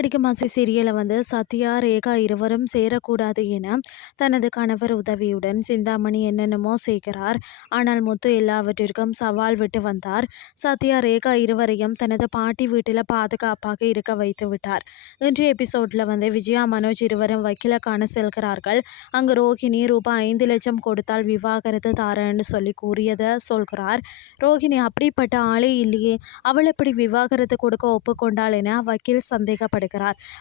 கடிக்கும் ஆசை சீரியலை சத்யா ரேகா இருவரும் சேரக்கூடாது என தனது கணவர் உதவியுடன் சிந்தாமணி என்னென்னமோ செய்கிறார். ஆனால் முத்து எல்லாவற்றிற்கும் சவால் விட்டு வந்தார். சத்யா ரேகா இருவரையும் தனது பாட்டி வீட்டில் பாதுகாப்பாக இருக்க வைத்து விட்டார். இன்றைய எபிசோட்ல விஜயா மனோஜ் இருவரும் வக்கீல காண செல்கிறார்கள். அங்கு ரோஹிணி ரூபாய் 5 லட்சம் கொடுத்தால் விவாகரத்து தாரேன்னு சொல்லி கூறியதை சொல்கிறார். ரோஹிணி அப்படிப்பட்ட ஆளே இல்லையே, அவள் எப்படி விவாகரத்து கொடுக்க ஒப்புக்கொண்டாள் என வக்கீல் சந்தேகப்படுகிறார்.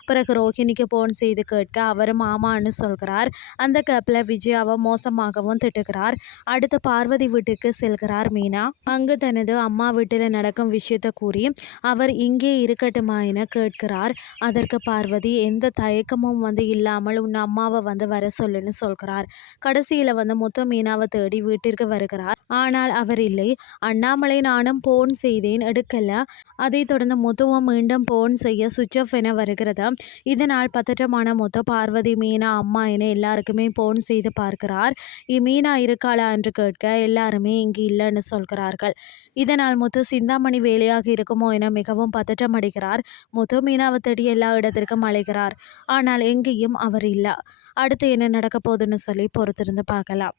பிறகு ரோஹிணிக்கு போன் செய்து கேட்க அவரும் ஆமான்னு சொல்கிறார். அந்த கேப்ல விஜயாவை மோசமாகவும் திட்டுகிறார். அடுத்து பார்வதி வீட்டுக்கு செல்கிறார் மீனா. அங்கு தனது அம்மா வீட்டில் நடக்கும் விஷயத்தை கூறி அவர் இங்கே இருக்கட்டுமா என கேட்கிறார். அதற்கு பார்வதி எந்த தயக்கமும் இல்லாமல் உன் அம்மாவை வர சொல்லுன்னு சொல்கிறார். கடைசியில முத்து மீனாவை தேடி வீட்டிற்கு வருகிறார். ஆனால் அவர் இல்லை. அண்ணாமலை நானும் போன் செய்தேன், எடுக்கல. அதை தொடர்ந்து முத்துவும் மீண்டும் போன் செய்ய சுவிட்ச் ஆஃப் என வருகிறது. இதனால் பதற்றமான முத்து பார்வதி மீனா அம்மா என எல்லாருக்குமே போன் செய்து பார்க்கிறார். மீனா இருக்காளா என்று கேட்க எல்லாருமே இங்கு இல்லைன்னு சொல்கிறார்கள். இதனால் முத்து சிந்தாமணி வேலையாக இருக்குமோ என மிகவும் பதற்றம் அடைகிறார். முத்து மீனாவை தேடி எல்லா இடத்திற்கும் அழைக்கிறார். ஆனால் எங்கேயும் அவர் இல்லை. அடுத்து என்ன நடக்க போகுதுன்னு சொல்லி பொறுத்திருந்து பார்க்கலாம்.